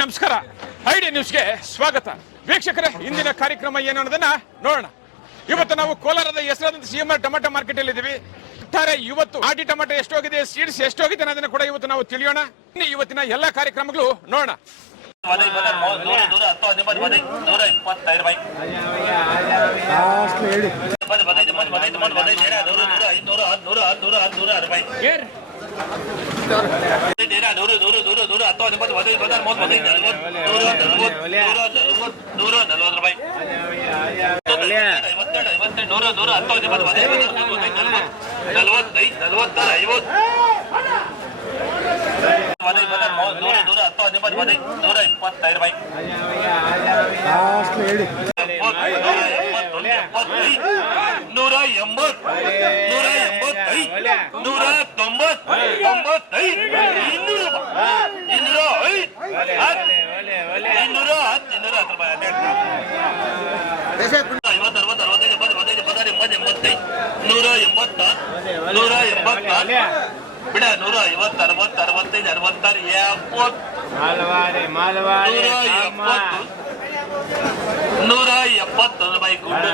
ನಮಸ್ಕಾರ. ಐಡಿಯಾ ನ್ಯೂಸ್ಗೆ ಸ್ವಾಗತ. ವೀಕ್ಷಕರೇ, ಇಂದಿನ ಕಾರ್ಯಕ್ರಮ ಏನು ಅನ್ನೋದನ್ನ ನೋಡೋಣ. ಇವತ್ತು ನಾವು ಕೋಲಾರದ ಹೆಸರಾದಂತ ಸಿಎಂಆರ್ ಟೊಮೆಟೊ ಮಾರ್ಕೆಟ್ ಅಲ್ಲಿ ಇದ್ದೀವಿ. ಇವತ್ತು ಆಟಿ ಟೊಮೆಟೊ ಎಷ್ಟೋಗಿದೆ, ಸೀಡ್ಸ್ ಎಷ್ಟೋಗಿದೆ ಅನ್ನೋದನ್ನ ಕೂಡ ಇವತ್ತು ನಾವು ತಿಳಿಯೋಣ. ಇವತ್ತಿನ ಎಲ್ಲಾ ಕಾರ್ಯಕ್ರಮಗಳು ನೋಡೋಣ. ಬಿಡ 150 60 65 66 170 ರೂಪಾಯಿ ಗುಂಡು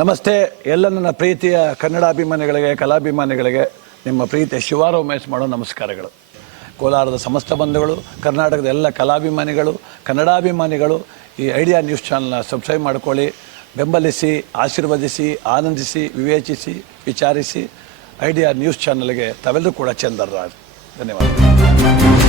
ನಮಸ್ತೆ. ಎಲ್ಲ ನನ್ನ ಪ್ರೀತಿಯ ಕನ್ನಡಾಭಿಮಾನಿಗಳಿಗೆ, ಕಲಾಭಿಮಾನಿಗಳಿಗೆ ನಿಮ್ಮ ಪ್ರೀತಿಯ ಶಿವಾರ ಉಮೇಶ್ ಮಾಡೋ ನಮಸ್ಕಾರಗಳು. ಕೋಲಾರದ ಸಮಸ್ತ ಬಂಧುಗಳು, ಕರ್ನಾಟಕದ ಎಲ್ಲ ಕಲಾಭಿಮಾನಿಗಳು, ಕನ್ನಡಾಭಿಮಾನಿಗಳು ಈ ಐಡಿಯಾ ನ್ಯೂಸ್ ಚಾನಲ್ನ ಸಬ್ಸ್ಕ್ರೈಬ್ ಮಾಡ್ಕೊಳ್ಳಿ, ಬೆಂಬಲಿಸಿ, ಆಶೀರ್ವದಿಸಿ, ಆನಂದಿಸಿ, ವಿವೇಚಿಸಿ, ವಿಚಾರಿಸಿ. ಐಡಿಯಾ ನ್ಯೂಸ್ ಚಾನಲ್ಗೆ ತಾವೆಲ್ಲರೂ ಕೂಡ ಚಂದರ್ರಾಜ್. ಧನ್ಯವಾದ.